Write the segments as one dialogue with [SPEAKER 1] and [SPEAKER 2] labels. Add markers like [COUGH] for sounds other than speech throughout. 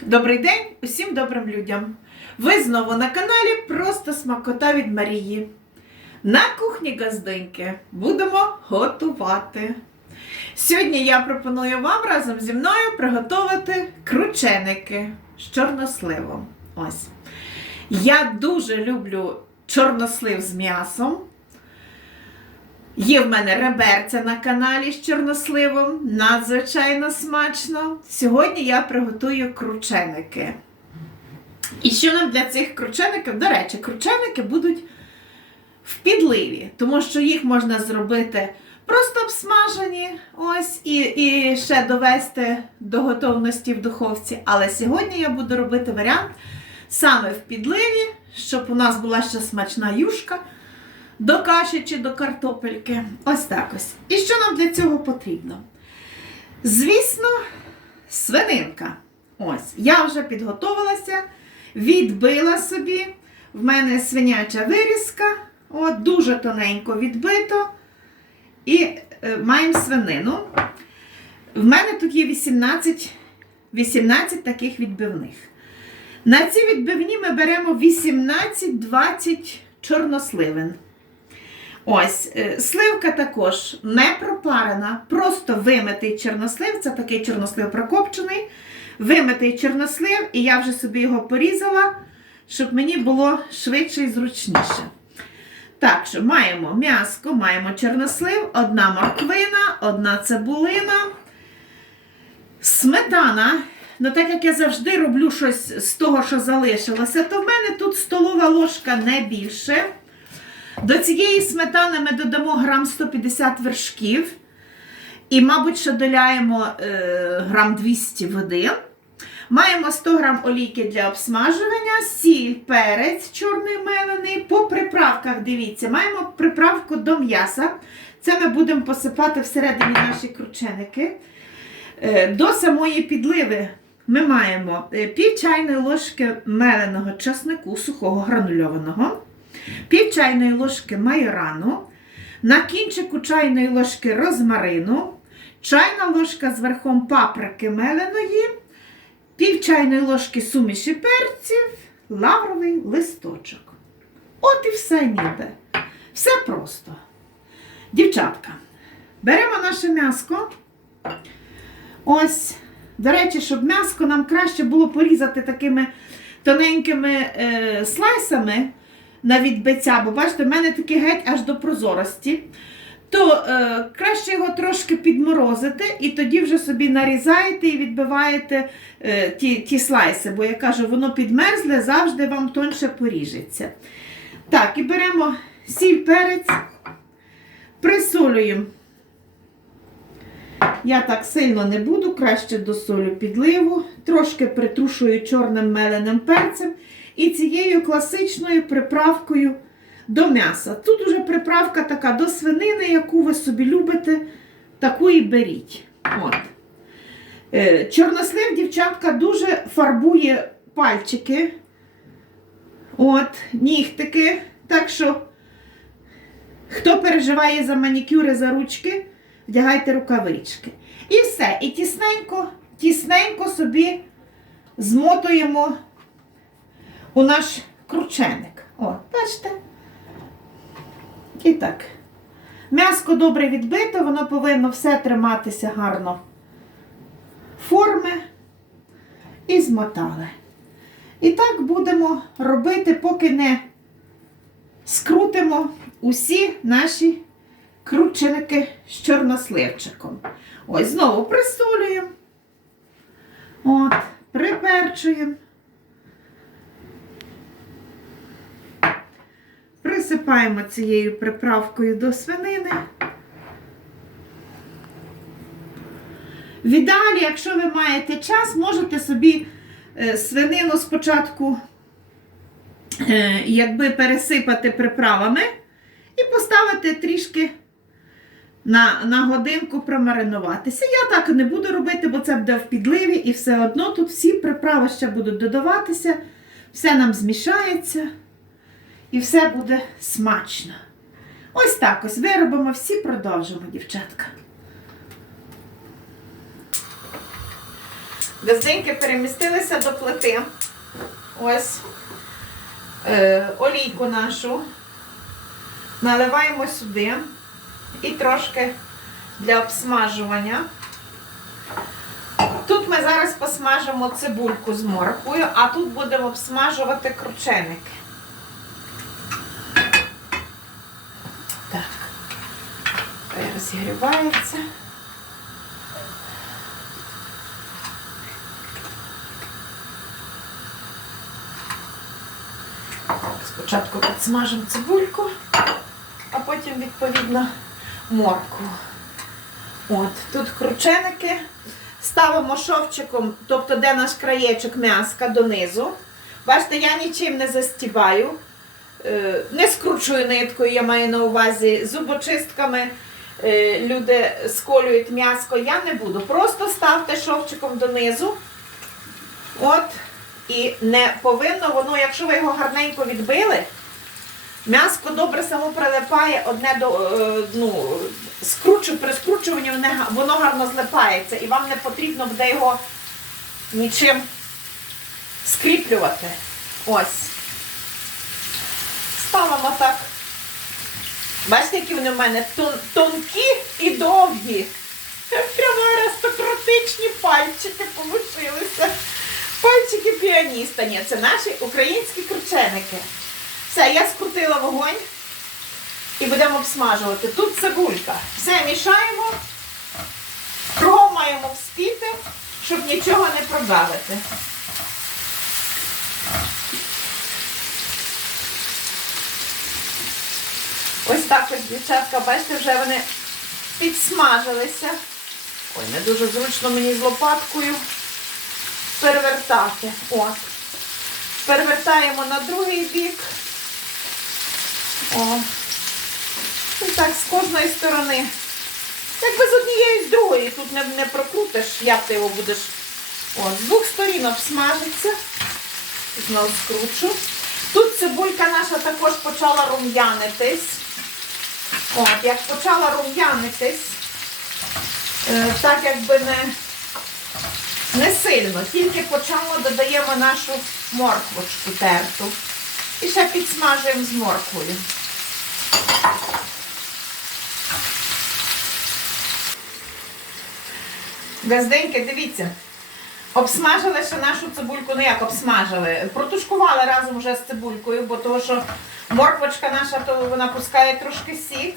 [SPEAKER 1] Добрий день усім добрим людям. Ви знову на каналі Просто смакота від Марії. На кухні газдиньки будемо готувати. Сьогодні я пропоную вам разом зі мною приготувати крученики з чорносливом. Ось. Я дуже люблю чорнослив з м'ясом. Є в мене реберця на каналі з чорносливом. Надзвичайно смачно. Сьогодні я приготую крученики. І що нам для цих кручеників? До речі, крученики будуть в підливі, тому що їх можна зробити просто обсмажені, ось, і, і ще довести до готовності в духовці. Але сьогодні я буду робити варіант саме в підливі, щоб у нас була ще смачна юшка до каші чи до картопельки. Ось так ось. І що нам для цього потрібно? Звісно, свининка. Ось, я вже підготувалася, відбила собі. В мене свиняча вирізка, от, дуже тоненько відбито. І е, маємо свинину. В мене тут є 18, 18 таких відбивних. На ці відбивні ми беремо 18-20 чорносливин. Ось, е, сливка також не пропарена, просто вимитий чорнослив, це такий чорнослив прокопчений, вимитий чорнослив, і я вже собі його порізала, щоб мені було швидше і зручніше. Так що маємо м'яско, маємо чорнослив, одна морквина, одна цибулина, сметана. Ну, так як я завжди роблю щось з того, що залишилося, то в мене тут столова ложка не більше. До цієї сметани ми додамо грам 150 вершків. І, мабуть, що доляємо е, грам 200 води. Маємо 100 грам олійки для обсмажування, сіль, перець чорний мелений. По приправках, дивіться, маємо приправку до м'яса. Це ми будемо посипати всередині наші крученики. Е, До самої підливи ми маємо е, пів чайної ложки меленого часнику, сухого гранульованого, пів чайної ложки майорану, на кінчику чайної ложки розмарину, чайна ложка з верхом паприки меленої, пів чайної ложки суміші перців, лавровий листочок. От і все ніби. Все просто. Дівчатка, беремо наше м'яско. Ось, до речі, щоб м'яско нам краще було порізати такими тоненькими е, слайсами на відбиття, бо бачите, в мене такі геть аж до прозорості. То е, краще його трошки підморозити, і тоді вже собі нарізаєте і відбиваєте е, ті, ті слайси, бо я кажу, воно підмерзле, завжди вам тонше поріжеться. Так, і беремо сіль перець, присолюємо. Я так сильно не буду, краще досолю підливу, трошки притрушую чорним меленим перцем і цією класичною приправкою до м'яса. Тут уже приправка така до свинини, яку ви собі любите, таку і беріть. От. Е, Чорнослив, дівчатка, дуже фарбує пальчики, от, нігтики. Так що, хто переживає за манікюри, за ручки, вдягайте рукавички. І все. І тісненько, тісненько собі змотуємо у наш крученик. О, бачите? І так. М'яско добре відбито, воно повинно все триматися гарно форми і змотали. І так будемо робити, поки не скрутимо усі наші крученики з чорносливчиком. Ось знову присолюємо. От, приперчуємо. Присипаємо цією приправкою до свинини. В якщо ви маєте час, можете собі е, свинину спочатку е, якби пересипати приправами і поставити трішки на, на годинку промаринуватися. Я так не буду робити, бо це буде в підливі, і все одно тут всі приправи ще будуть додаватися, все нам змішається і все буде смачно. Ось так ось виробимо всі, продовжимо, дівчатка. Газденьки перемістилися до плити. Ось е, олійку нашу. Наливаємо сюди і трошки для обсмажування. Тут ми зараз посмажимо цибульку з морквою, а тут будемо обсмажувати крученики. Так. Хай розігрівається. Спочатку підсмажимо цибульку, а потім, відповідно, моркву. От, тут крученики. Ставимо шовчиком, тобто де наш краєчок м'яска донизу. Бачите, я нічим не застібаю, е, не скручую ниткою, я маю на увазі зубочистками. Е, Люди сколюють м'яско, я не буду. Просто ставте шовчиком донизу. От. І не повинно воно, якщо ви його гарненько відбили, м'яско добре само прилипає одне до е, ну, скручу, при скручуванні воно гарно злипається, і вам не потрібно буде його нічим скріплювати. Ось. Ставимо так. Бачите, які вони в мене тон- тонкі і довгі. Прямо аристократичні пальчики получилися. Пальчики піаніста. Ні, це наші українські крученики. Все, я скрутила вогонь і будемо обсмажувати. Тут цибулька. Все мішаємо, кругом маємо вспіти, щоб нічого не продавити. Ось так ось, дівчатка, бачите, вже вони підсмажилися. Ой, не дуже зручно мені з лопаткою перевертати. От. Перевертаємо на другий бік. О. І так з кожної сторони. Якби з однієї з другої. Тут не, не прокрутиш, як ти його будеш. О, з двох сторін обсмажиться. Знову скручу. Тут цибулька наша також почала рум'янитись. От, як почала рум'янитись, е, так якби не, не сильно, тільки почало додаємо нашу морквочку терту. І ще підсмажуємо з морквою. Газденьки, дивіться. Обсмажили ще нашу цибульку, ну як обсмажили? Протушкували разом вже з цибулькою, бо того, що морквочка наша, то вона пускає трошки сік.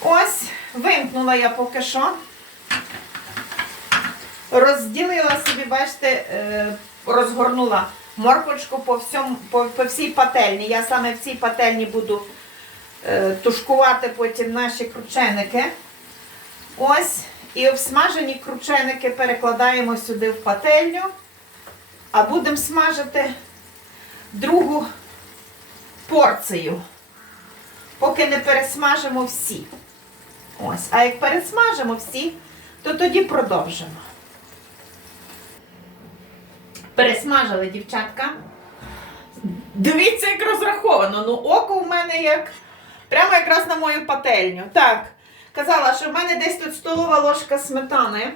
[SPEAKER 1] Ось, вимкнула я поки що. Розділила собі, бачите, е, розгорнула морквочку по, всьому, по, по всій пательні. Я саме в цій пательні буду е, тушкувати потім наші крученики. Ось. І обсмажені крученики перекладаємо сюди в пательню, а будемо смажити другу порцію, поки не пересмажимо всі. Ось. А як пересмажимо всі, то тоді продовжимо. Пересмажили, дівчатка. Дивіться, як розраховано. Ну, око в мене як прямо якраз на мою пательню. Так, казала, що в мене десь тут столова ложка сметани.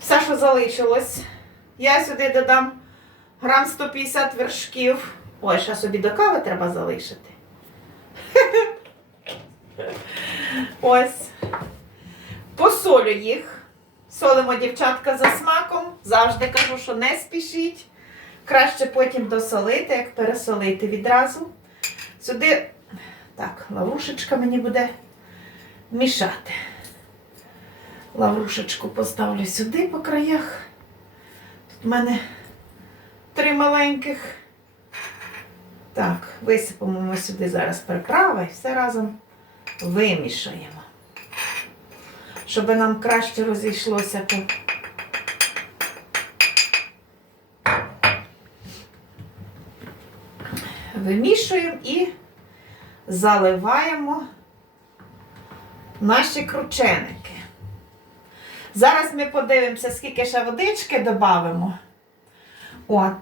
[SPEAKER 1] Все, що залишилось. Я сюди додам грам 150 вершків. Ой, ще собі до кави треба залишити. [LAUGHS] Ось. Посолю їх. Солимо дівчатка за смаком. Завжди кажу, що не спішіть. Краще потім досолити, як пересолити відразу. Сюди, так, лаврушечка мені буде мішати. Лаврушечку поставлю сюди по краях. Тут в мене три маленьких. Так, висипемо ми сюди зараз приправи і все разом вимішаємо. Щоб нам краще розійшлося по. Вимішуємо і заливаємо наші крученики. Зараз ми подивимося, скільки ще водички додамо. От.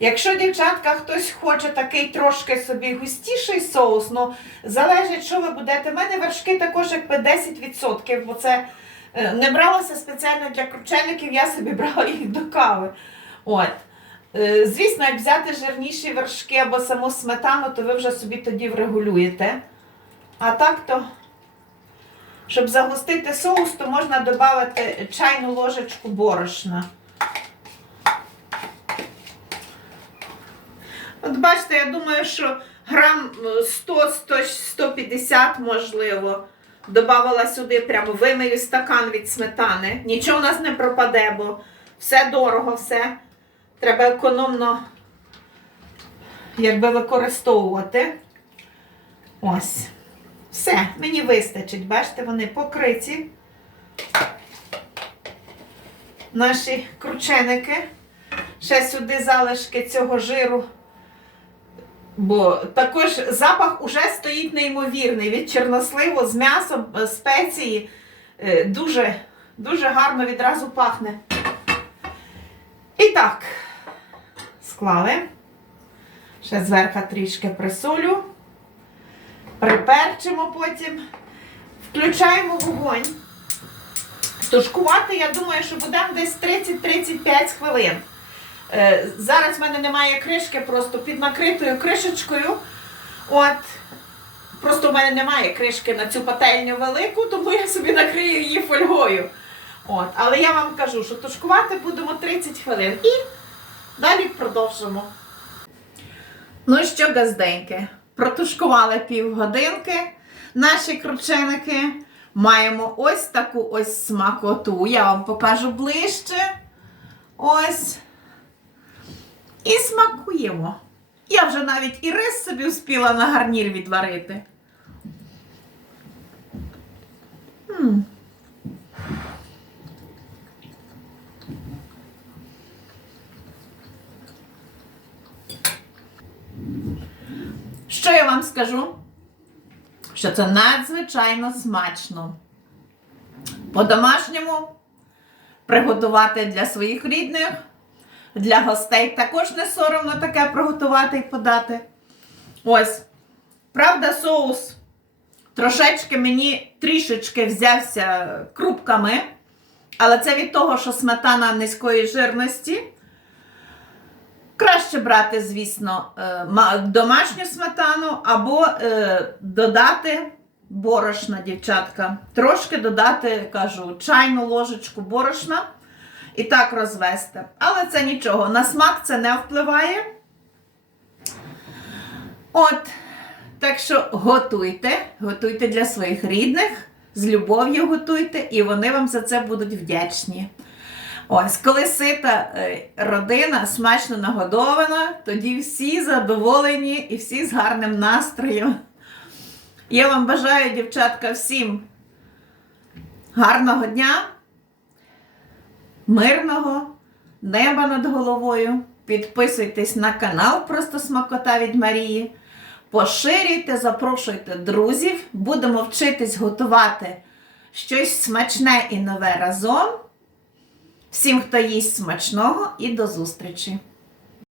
[SPEAKER 1] Якщо, дівчатка, хтось хоче такий трошки собі густіший соус, ну залежить, що ви будете. У мене вершки також якби 10%, бо це Е, Не бралася спеціально для кручеників, я собі брала їх до кави. От. Е, Звісно, як взяти жирніші вершки або саму сметану, то ви вже собі тоді врегулюєте. А так то, щоб загустити соус, то можна додати чайну ложечку борошна. От бачите, я думаю, що грам е, 100, 100 150 можливо. Добавила сюди прямо вимию стакан від сметани. Нічого у нас не пропаде, бо все дорого, все. Треба економно якби використовувати. Ось. Все, мені вистачить. Бачите, вони покриті. Наші крученики. Ще сюди залишки цього жиру. Бо також запах уже стоїть неймовірний від чорносливу з м'ясом, е, спеції. Е, Дуже, дуже гарно відразу пахне. І так, склали. Ще зверху трішки присолю. Приперчимо потім. Включаємо вогонь. Тушкувати, я думаю, що будемо десь 30-35 хвилин. Е, Зараз в мене немає кришки, просто під накритою кришечкою. От. Просто в мене немає кришки на цю пательню велику, тому я собі накрию її фольгою. От. Але я вам кажу, що тушкувати будемо 30 хвилин. І далі продовжимо. Ну що, газденьки, протушкували півгодинки наші крученики. Маємо ось таку ось смакоту. Я вам покажу ближче. Ось. І смакуємо. Я вже навіть і рис собі успіла на гарнір відварити. М. Що я вам скажу? Що це надзвичайно смачно. По-домашньому приготувати для своїх рідних, для гостей також не соромно таке приготувати і подати. Ось. Правда, соус трошечки мені трішечки взявся крупками, але це від того, що сметана низької жирності. Краще брати, звісно, е, домашню сметану або е, додати борошна, дівчатка. Трошки додати, кажу, чайну ложечку борошна і так розвести. Але це нічого, на смак це не впливає. От, так що готуйте, готуйте для своїх рідних, з любов'ю готуйте, і вони вам за це будуть вдячні. Ось, коли сита е, родина смачно нагодована, тоді всі задоволені і всі з гарним настроєм. Я вам бажаю, дівчатка, всім гарного дня, мирного неба над головою. Підписуйтесь на канал Просто Смакота від Марії. Поширюйте, запрошуйте друзів. Будемо вчитись готувати щось смачне і нове разом. Всім, хто їсть смачного, і до зустрічі!